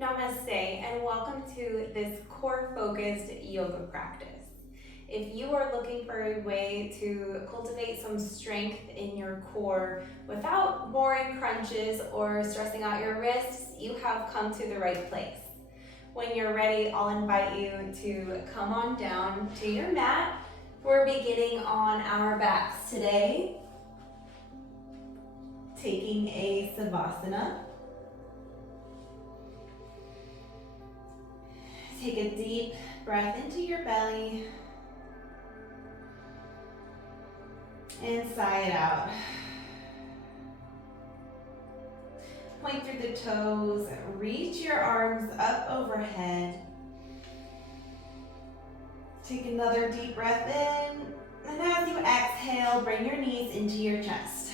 Namaste and welcome to this core-focused yoga practice. If you are looking for a way to cultivate some strength in your core without boring crunches or stressing out your wrists, you have come to the right place. When you're ready, I'll invite you to come on down to your mat. We're beginning on our backs today, taking a savasana. Take a deep breath into your belly and sigh it out. Point through the toes, reach your arms up overhead. Take another deep breath in, and as you exhale, bring your knees into your chest.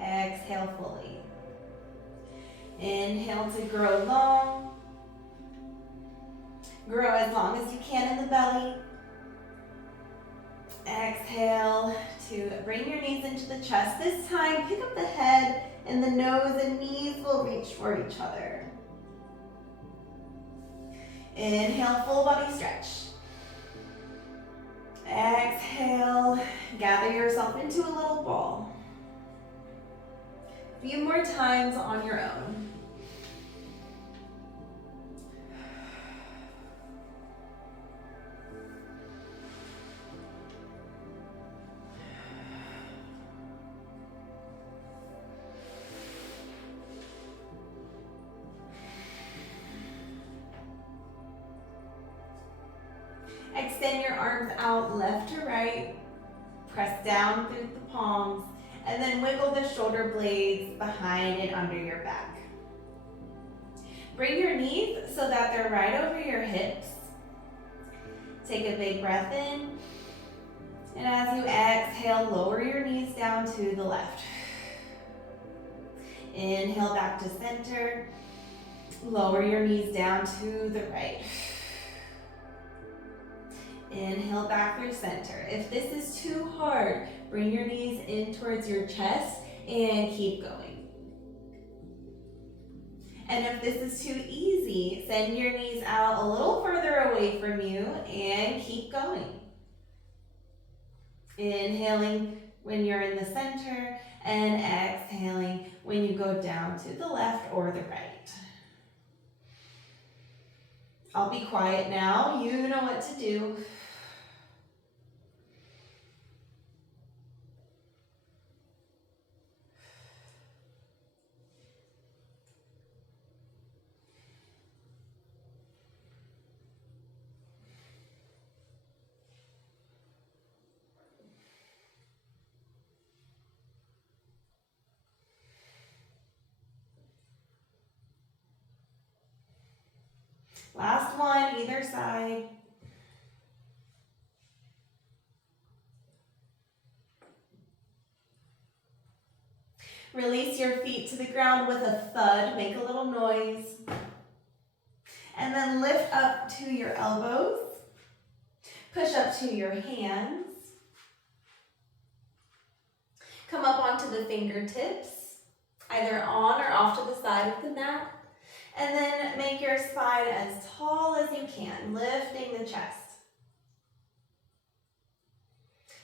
Exhale fully. Inhale to grow long. Grow as long as you can in the belly. Exhale to bring your knees into the chest. This time, pick up the head and the nose and knees will reach for each other. Inhale, full body stretch. Exhale, gather yourself into a little ball. A few more times on your own. Extend your arms out left to right. Press down through the palms and then wiggle the shoulder blades behind and under your back. Bring your knees so that they're right over your hips. Take a big breath in. And as you exhale, lower your knees down to the left. Inhale back to center. Lower your knees down to the right. Inhale back through center. If this is too hard, bring your knees in towards your chest and keep going. And if this is too easy, send your knees out a little further away from you and keep going. Inhaling when you're in the center and exhaling when you go down to the left or the right. I'll be quiet now. You know what to do. Last one, either side. Release your feet to the ground with a thud, make a little noise. And then lift up to your elbows. Push up to your hands. Come up onto the fingertips, either on or off to the side of the mat. And then make your spine as tall as you can, lifting the chest.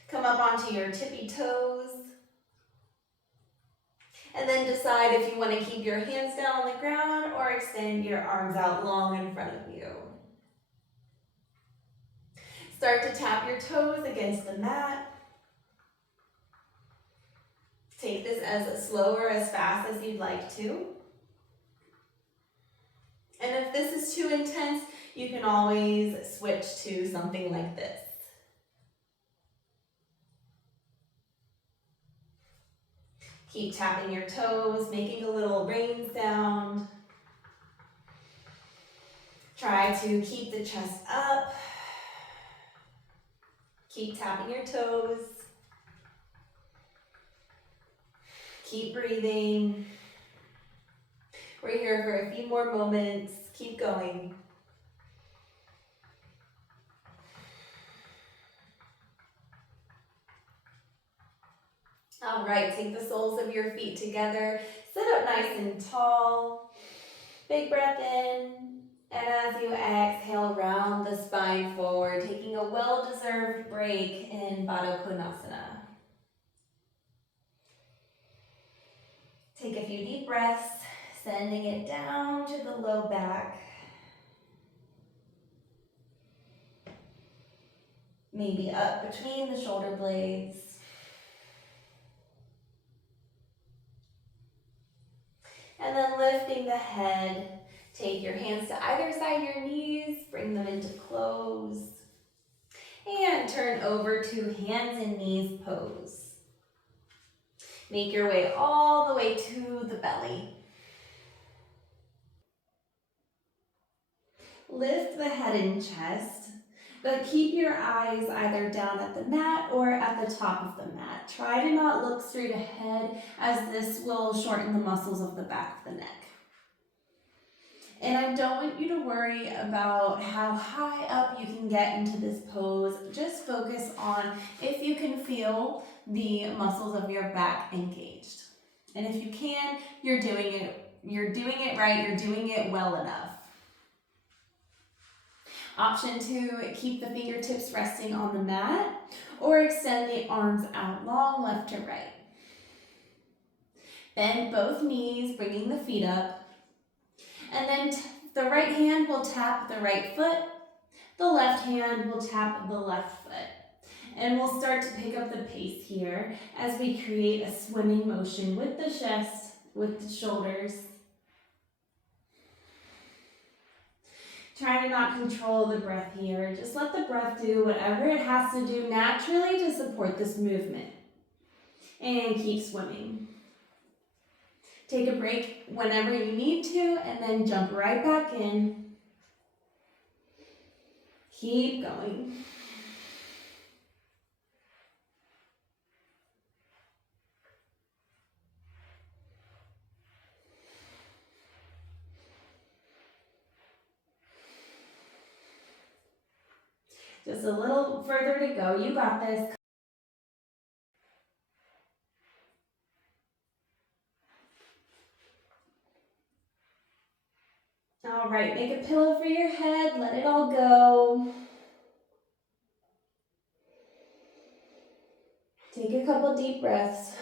Come up onto your tippy toes. And then decide if you want to keep your hands down on the ground or extend your arms out long in front of you. Start to tap your toes against the mat. Take this as slow or as fast as you'd like to. And if this is too intense, you can always switch to something like this. Keep tapping your toes, making a little rain sound. Try to keep the chest up. Keep tapping your toes. Keep breathing. We're here for a few more moments. Keep going. All right, take the soles of your feet together. Sit up nice and tall. Big breath in. And as you exhale, round the spine forward, taking a well-deserved break in Baddha Konasana. Take a few deep breaths, sending it down to the low back. Maybe up between the shoulder blades. And then lifting the head, take your hands to either side of your knees, bring them into close. And turn over to hands and knees pose. Make your way all the way to the belly. Lift the head and chest, but keep your eyes either down at the mat or at the top of the mat. Try to not look straight ahead, as this will shorten the muscles of the back of the neck. And I don't want you to worry about how high up you can get into this pose. Just focus on if you can feel the muscles of your back engaged. And if you can, you're doing it right, you're doing it well enough. Option 2, keep the fingertips resting on the mat or extend the arms out long, left to right. Bend both knees, bringing the feet up. And then the right hand will tap the right foot. The left hand will tap the left foot. And we'll start to pick up the pace here as we create a swimming motion with the chest, with the shoulders. Try to not control the breath here. Just let the breath do whatever it has to do naturally to support this movement. And keep swimming. Take a break whenever you need to, and then jump right back in. Keep going. Just a little further to go. You got this. All right, make a pillow for your head. Let it all go. Take a couple deep breaths.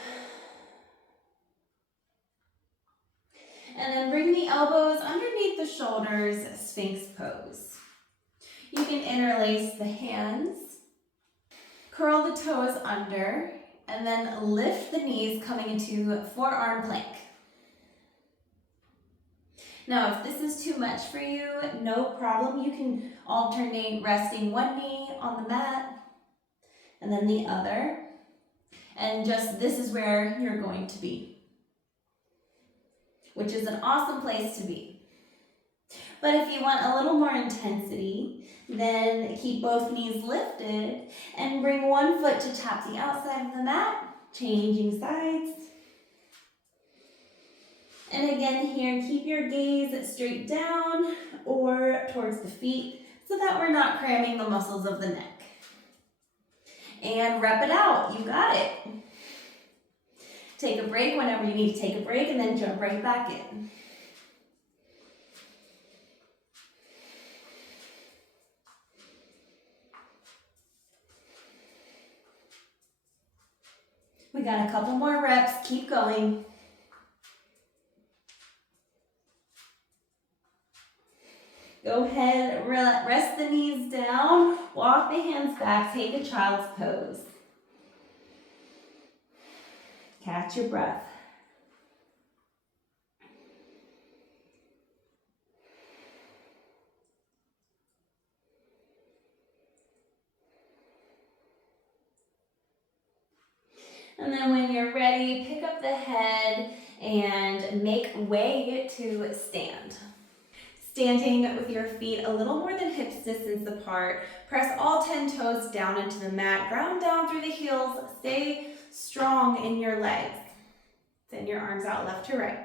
And then bring the elbows underneath the shoulders, Sphinx pose. You can interlace the hands, curl the toes under, and then lift the knees coming into forearm plank. Now, if this is too much for you, no problem. You can alternate resting one knee on the mat and then the other. And just this is where you're going to be, which is an awesome place to be. But if you want a little more intensity, then keep both knees lifted and bring one foot to tap the outside of the mat, changing sides. And again here, keep your gaze straight down or towards the feet so that we're not cramming the muscles of the neck. And rep it out, you got it. Take a break whenever you need to take a break and then jump right back in. We got a couple more reps, keep going. Go ahead, rest the knees down, walk the hands back, take a child's pose. Catch your breath. And then when you're ready, pick up the head and make way to stand. Standing with your feet a little more than hips distance apart, press all 10 toes down into the mat, ground down through the heels, stay strong in your legs. Send your arms out left to right.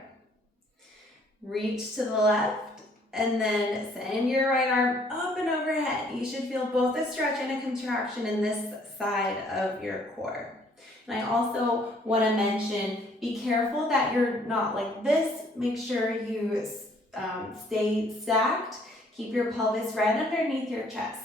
Reach to the left, and then send your right arm up and overhead. You should feel both a stretch and a contraction in this side of your core. And I also want to mention, be careful that you're not like this. Make sure you stay stacked. Keep your pelvis right underneath your chest.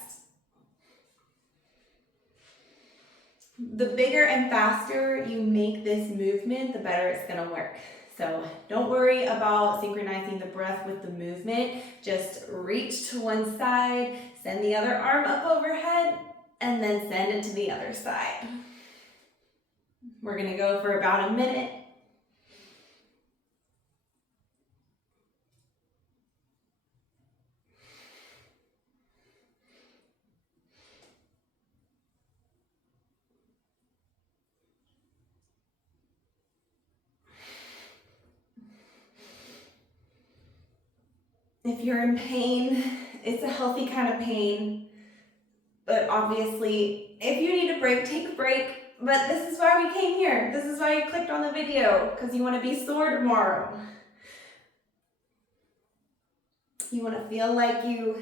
The bigger and faster you make this movement, the better it's gonna work. So don't worry about synchronizing the breath with the movement. Just reach to one side, send the other arm up overhead, and then send it to the other side. We're gonna go for about a minute. If you're in pain, it's a healthy kind of pain. But obviously, if you need a break, take a break. But this is why we came here. This is why you clicked on the video, because you want to be sore tomorrow. You want to feel like you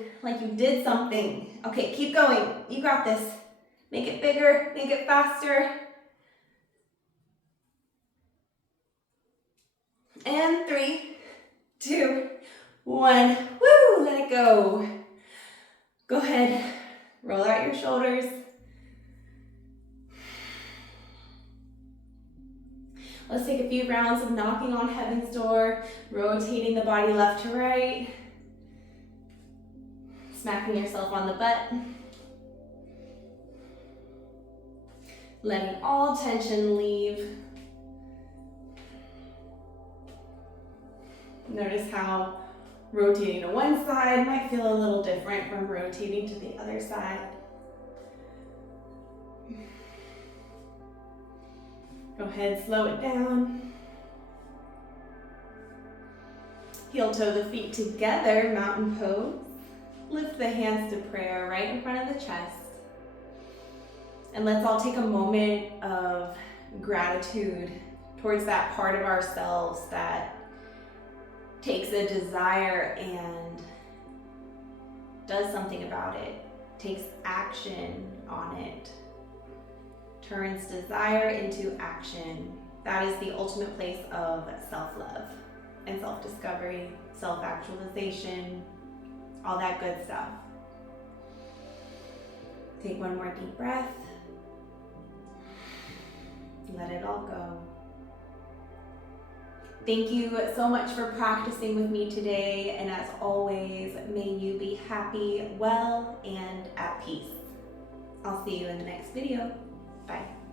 did something. Okay, keep going. You got this. Make it bigger, make it faster. And 3, 2, 1. Woo! Let it go. Go ahead. Roll out your shoulders. Let's take a few rounds of knocking on heaven's door, rotating the body left to right, smacking yourself on the butt, letting all tension leave. Notice how rotating to one side might feel a little different from rotating to the other side. Go ahead, slow it down. Heel toe the feet together, mountain pose. Lift the hands to prayer right in front of the chest. And let's all take a moment of gratitude towards that part of ourselves that takes a desire and does something about it, takes action on it, turns desire into action. That is the ultimate place of self-love and self-discovery, self-actualization, all that good stuff. Take one more deep breath. Let it all go. Thank you so much for practicing with me today, and as always, may you be happy, well, and at peace. I'll see you in the next video.